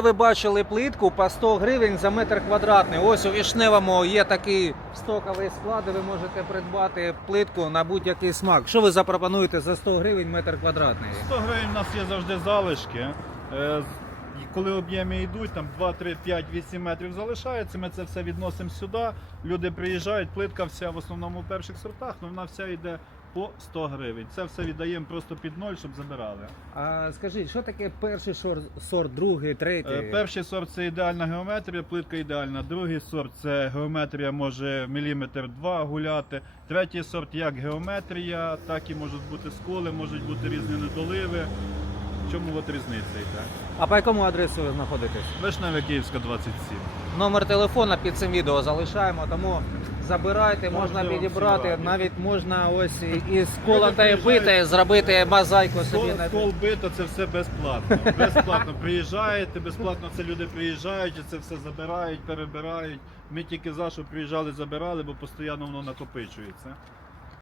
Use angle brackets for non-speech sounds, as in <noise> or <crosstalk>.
Ви бачили плитку по 100 гривень за метр квадратний. Ось у Вішневому є такий стоковий склад, де ви можете придбати плитку на будь-який смак. Що ви запропонуєте за 100 гривень метр квадратний? 100 гривень у нас є завжди залишки. Е, Коли об'єми йдуть, там 2, 3, 5, 8 метрів залишається, ми це все відносимо сюди. Люди приїжджають, плитка вся в основному в перших сортах, але вона вся йде по 100 гривень. Це все віддаємо просто під ноль, щоб забирали. А скажіть, що таке перший сорт, сорт другий, третій? Е, Перший сорт це ідеальна геометрія, плитка ідеальна. Другий сорт це геометрія може міліметр два гуляти. Третій сорт як геометрія, так і можуть бути сколи, можуть бути різні недоливи. В чому от різниця йде? А по якому адресу ви знаходитесь? Вишневе Київська 27. Номер телефона під цим відео залишаємо, тому забирайте, можна підібрати, навіть можна ось із із колотої й бити зробити мозаїку собі на скол бито це все безплатно. <laughs> Безплатно приїжджаєте, безплатно це люди приїжджають, і це все забирають, перебирають. Ми тільки за що приїжджали, забирали, бо постійно воно накопичується.